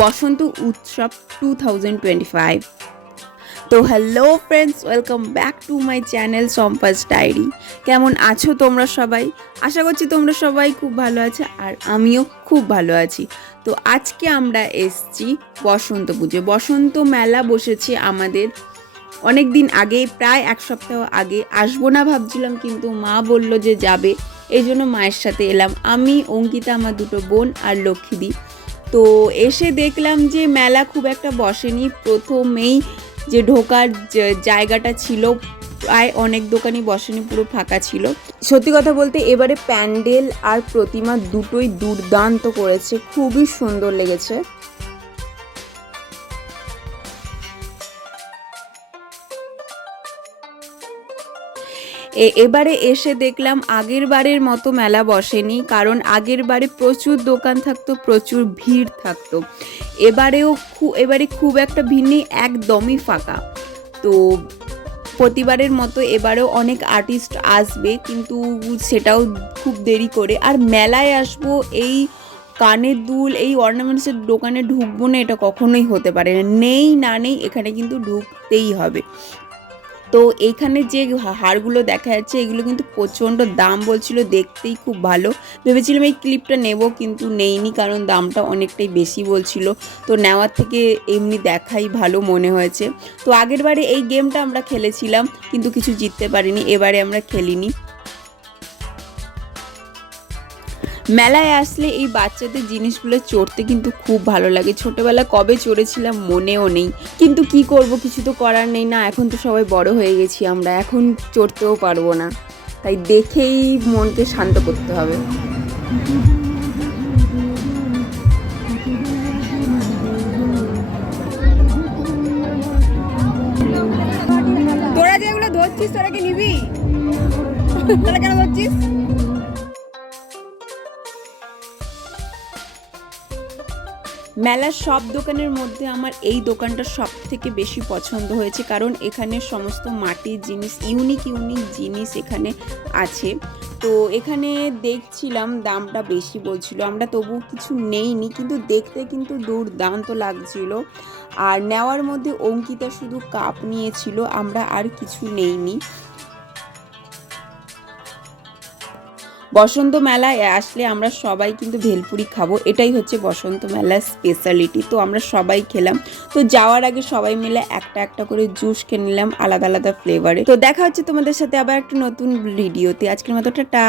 বসন্ত উৎসব 2025। তো hello friends, welcome back to my channel সম্পাস diary. কেমন আছো তোমরা সবাই? আশা করছি তোমরা সবাই খুব ভালো আছো, আর আমিও খুব ভালো আছি। তো আজকে আমরা এসছি বসন্ত পুজো। বসন্ত মেলা বসেছে আমাদের অনেক দিন আগে, প্রায় এক সপ্তাহ আগে। আসবো না ভাবছিলাম, কিন্তু মা বলল যে যাবে, এই জন্য মায়ের সাথে এলাম। আমি, অঙ্কিতা, আমার দুটো বোন আর লক্ষ্মীদি। তো এসে দেখলাম যে মেলা খুব একটা বসেনি। প্রথমেই যে ঢোকার জায়গাটা ছিল, প্রায় অনেক দোকানই বসেনি, পুরো ফাঁকা ছিল। সত্যি কথা বলতে এবারে প্যান্ডেল আর প্রতিমা দুটোই দুর্দান্ত করেছে, খুবই সুন্দর লেগেছে। এবারে এসে দেখলাম আগের বারের মতো মেলা বসেনি, কারণ আগের বারে প্রচুর দোকান থাকতো, প্রচুর ভিড় থাকতো। এবারে খুব একটা ভিড় নেই, একদমই ফাঁকা। তো প্রতিবারের মতো এবারেও অনেক আর্টিস্ট আসবে, কিন্তু সেটাও খুব দেরি করে। আর মেলায় আসবো, এই কানের দুল, এই অর্নামেন্টসের দোকানে ঢুকবো না, এটা কখনোই হতে পারে না। নেই, এখানে কিন্তু ঢুকতেই হবে। তো এইখানে যে হারগুলো দেখা যাচ্ছে, এগুলো কিন্তু প্রচণ্ড দাম বলছিল, দেখতেই খুব ভালো। ভেবেছিলাম এই ক্লিপটা নেব, কিন্তু নেইনি, কারণ দামটা অনেকটাই বেশি বলছিল। তো নেওয়ার থেকে এমনি দেখাই ভালো মনে হয়েছে। তো আগের বারে এই গেমটা আমরা খেলেছিলাম, কিন্তু কিছু জিততে পারিনি। এবারে আমরা খেলিনি। মেলায় আসলে এই বাচ্চাদের জিনিসগুলো চড়তে কিন্তু খুব ভালো লাগে। ছোটোবেলা কবে চড়েছিলাম মনেও নেই, কিন্তু কি করব, কিছু তো করার নেই না। এখন তো সবাই বড় হয়ে গেছি আমরা, এখন চড়তেও পারবো না। তাই দেখেই মনকে শান্ত করতে হবে। তোরা যেগুলো ধরছিস, তোরা কি নিবি? তোরা কেন ধরছিস? মেলার সব দোকানের মধ্যে আমার এই দোকানটা সব থেকে বেশি পছন্দ হয়েছে, কারণ এখানে সমস্ত মাটির জিনিস, ইউনিক জিনিস এখানে আছে। তো এখানে দেখছিলাম দামটা বেশি বলছিল, আমরা তবু কিছু নেইনি, কিন্তু দেখতে কিন্তু দুর্দান্ত লাগছিল। আর নেওয়ার মধ্যে অঙ্কিতা শুধু কাপ নিয়েছিল, আমরা আর কিছু নেইনি। বসন্ত মেলায় আসলে আমরা সবাই কিন্তু ভেলপুরি খাবো, এটাই হচ্ছে বসন্ত মেলার স্পেশালিটি। তো আমরা সবাই খেলাম। তো যাওয়ার আগে সবাই মিলে একটা একটা করে জুস খেয়ে নিলাম, আলাদা আলাদা ফ্লেভারে। তো দেখা হচ্ছে তোমাদের সাথে আবার একটা নতুন ভিডিওতে। আজকের মতো টাটা।